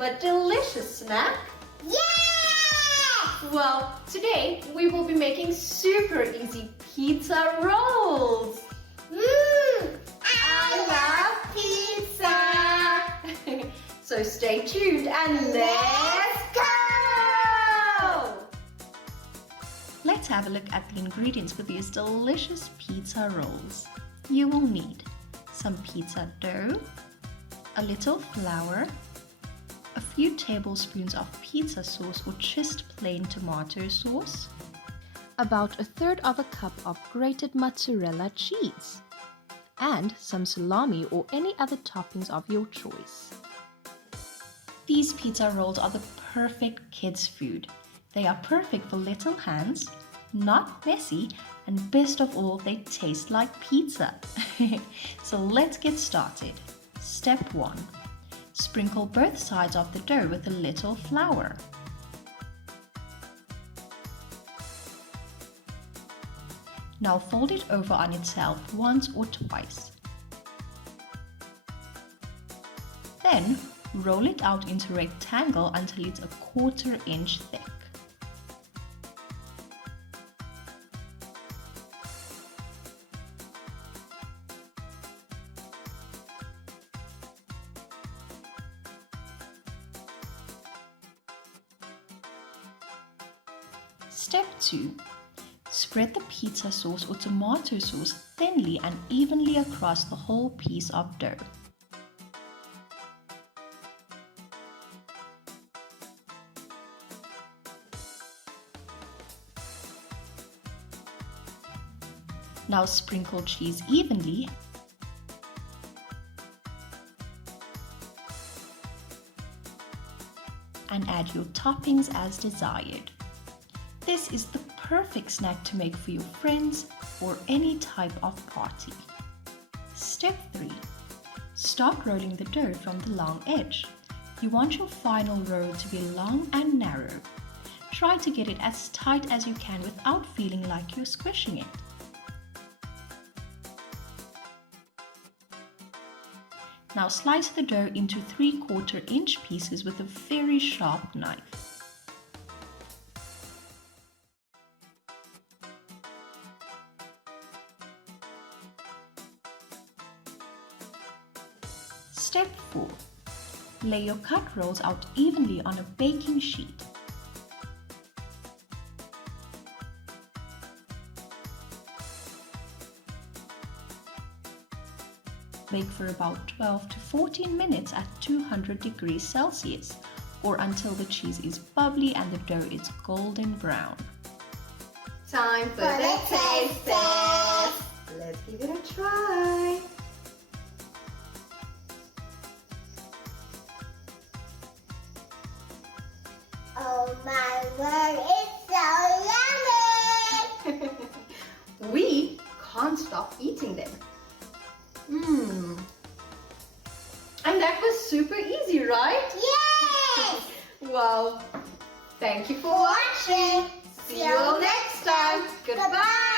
but delicious snack? Yeah! Well, today we will be making super easy pizza rolls. I love pizza! So stay tuned and let's go! Let's have a look at the ingredients for these delicious pizza rolls. You will need some pizza dough, a little flour, a few tablespoons of pizza sauce or just plain tomato sauce, about 1/3 of a cup of grated mozzarella cheese, and some salami or any other toppings of your choice. These pizza rolls are the perfect kids' food. They are perfect for little hands, not messy, and best of all, they taste like pizza. So let's get started. Step 1. Sprinkle both sides of the dough with a little flour. Now fold it over on itself once or twice. Then roll it out into a rectangle until it's 1/4 inch thick. Step 2. Spread the pizza sauce or tomato sauce thinly and evenly across the whole piece of dough. Now sprinkle cheese evenly and add your toppings as desired. This is the perfect snack to make for your friends or any type of party. Step 3. Start rolling the dough from the long edge. You want your final roll to be long and narrow. Try to get it as tight as you can without feeling like you're squishing it. Now slice the dough into 3/4 inch pieces with a very sharp knife. Step 4. Lay your cut rolls out evenly on a baking sheet. Bake for about 12 to 14 minutes at 200 degrees Celsius or until the cheese is bubbly and the dough is golden brown. Time for the taste test! Let's give it a try! Oh my word, it's so yummy! We can't stop eating them. And that was super easy, right? Yes! Wow. Thank you for watching. See you all next time. Goodbye.